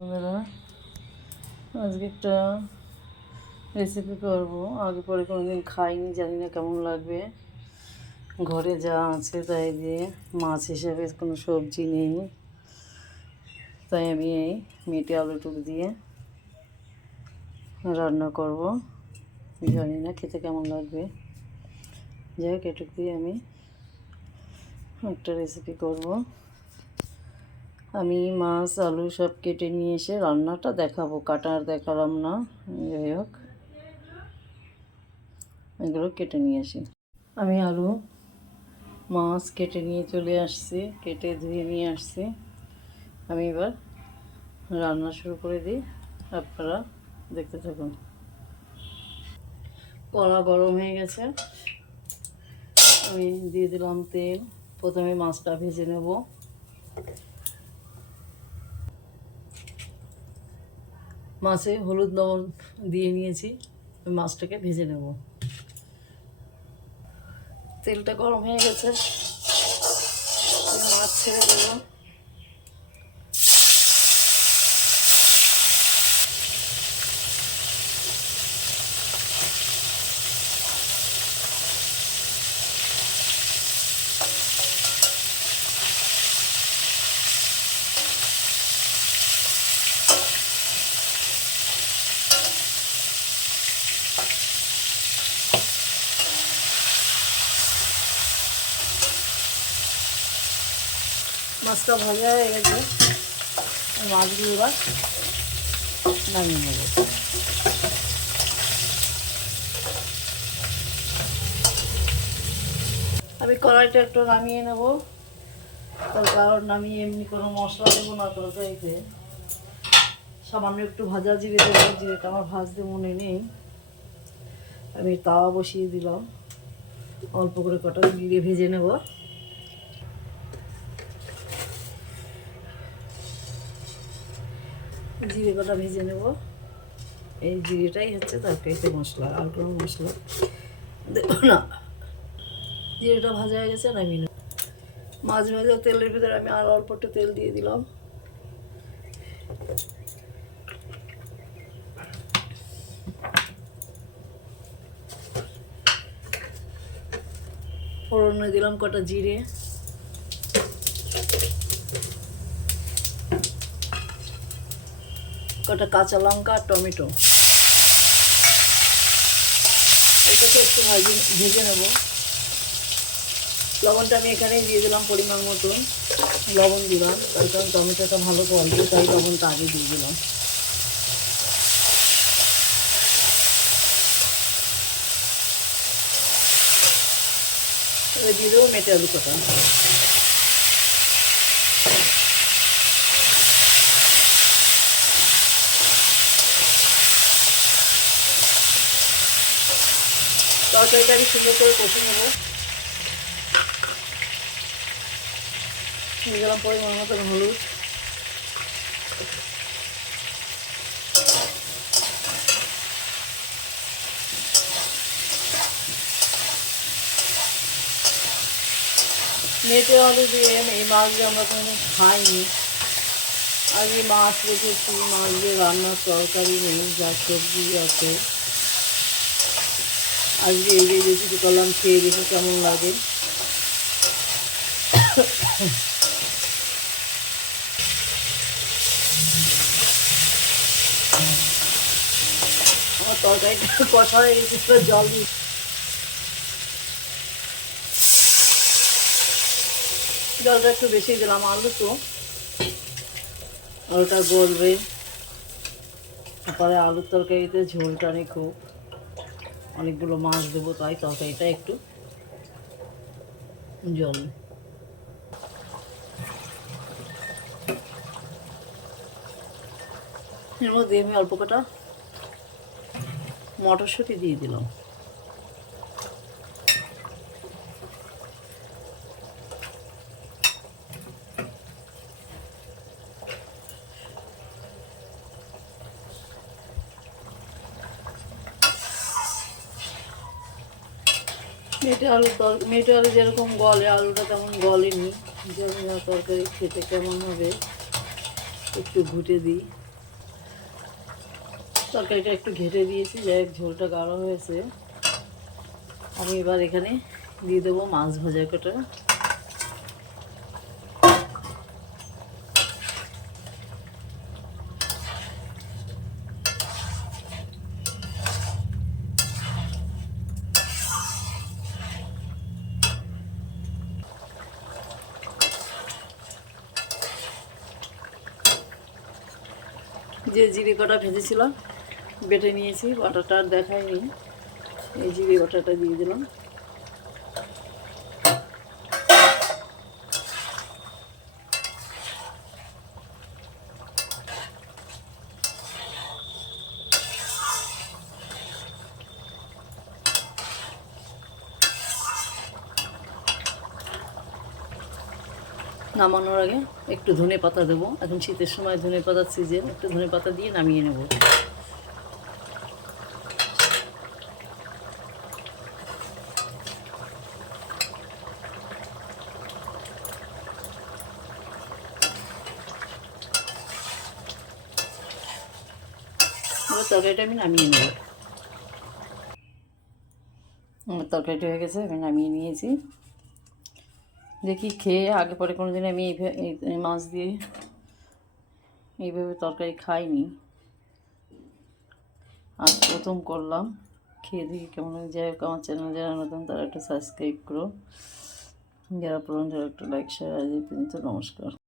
বন্ধুরা আজকে একটা রেসিপি করব। আগে পরে কোনোদিন খাইনি, জানি না কেমন লাগবে। ঘরে যা আছে তাই দিয়ে মাছ হিসাবে কোনো সবজি নেই। তাই আমি এই মেটে আলুটুক দিয়ে রান্না করব। জানি না খেতে কেমন লাগবে। যাই হোক, এটুক দিয়ে আমি একটা রেসিপি করব। আমি মাছ, আলু সব কেটে নিয়ে এসে রান্নাটা দেখাবো। কাটার দেখালাম না। যাই হোক, এগুলো কেটে নিয়ে আসি। আমি আলু, মাছ কেটে নিয়ে চলে আসছি, কেটে ধুয়ে নিয়ে আসছি। আমি এবার রান্না শুরু করে দিই। আপনারা দেখতে থাকুন। কড়া গরম হয়ে গেছে। আমি দিয়ে দিলাম তেল। প্রথমে মাছটা ভেজে নেব। মাছে হলুদ লবণ দিয়ে নিয়েছি মাছটাকে ভেজে নেব। তেলটা গরম হয়ে গেছে। মাছ ছেড়ে দেবো মাছটা ভাজা হয়ে গেছে। মাছগুলো এবার নামিয়ে নেব। আমি কড়াইটা একটু নামিয়ে নেব। তার কারণ নামিয়ে এমনি কোনো মশলা দেবো না তরকারিতে। সামান্য একটু ভাজা জিরে দেবো জিরেটা আমার ভাজতে মনে নেই। আমি তাওয়া বসিয়ে দিলাম। অল্প করে কটা জিরে ভেজে নেব। জিরে কটা ভেজে নেব। এই জিরেটাই হচ্ছে তরকারিতে মশলা, আর কোনো মশলা দেবো না। জিরেটা ভাজা হয়ে গেছে, নামিয়ে নেব। মাছ ভাজা তেলের ভিতরে আমি আর অল্প একটু তেল দিয়ে দিলাম। ফোড়নে দিলাম কটা জিরে। কটা কাঁচা লঙ্কা আর টমেটো। এটাকে একটু ভাজি, ভেজে নেব। লবণটা আমি এখানেই দিয়ে দিলাম পরিমাণ মতন। লবণ দিলাম, তার কারণ টমেটোটা ভালো কোয়ালিটি তাই লবণটা আগে দিয়ে দিলাম। দিয়ে দেবো মেটে আলু কটা তরকারিটা আমি সুন্দর করে কষে নেব। দিয়ে দিলাম মতন হলুদ। দিয়ে এই মাছ দিয়ে আমরা কোনো খাইনি। আগে মাছ রেখেছি, মাছ দিয়ে রান্নার তরকারি নেই, যা সবজি আছে। আজকে এই রেসিপি করলাম খেয়ে দেখি কেমন লাগে? তরকারিটা কষা হয়ে গেছে জলটা একটু বেশি দিলাম, আলু তো। আলুটা গলবে। তারপরে আলুর তরকারিতে ঝোলটা নেই খুব অনেকগুলো মাছ দেবো তাই তরকারিটা একটু জল এর মধ্যে আমি অল্প কটা মটরশুঁটি দিয়ে দিলাম। মেটে আলু তর মেটে আলু যেরকম গলে, আলুটা তেমন গলেনি। জানি তরকারি খেতে কেমন হবে? একটু ঘুটে দিই। তরকারিটা একটু ঘেটে দিয়েছি, যাই ঝোলটা গাঢ় হয়েছে। আমি এবার এখানে দিয়ে দেবো মাছ ভাজা কটা। যে জিরে কটা ভেজেছিলাম বেটে নিয়েছি বাটাটা আর দেখাইনি। এই জিরে বাটাটা দিয়ে দিলাম। নামানোর আগে একটু ধনে পাতা দেবো। এখন শীতের সময় ধনে পাতার সিজন একটু ধনে পাতা দিয়ে নামিয়ে নেব। তরকারিটা আমি নামিয়ে নেব। তরকারিটা হয়ে গেছে, আমি নামিয়ে নিয়েছি। দেখি খেয়ে আগে পরে কোনো দিন আমি এইভাবে এই এই মাছ দিয়ে এইভাবে তরকারি খাইনি। আর প্রথম করলাম। খেয়ে দেখি কেমন। যাই হোক, আমার চ্যানেল যারা নতুন, তারা একটা সাবস্ক্রাইব করো। যারা পুরনো যারা একটু লাইক শেয়ার পর্যন্ত নমস্কার।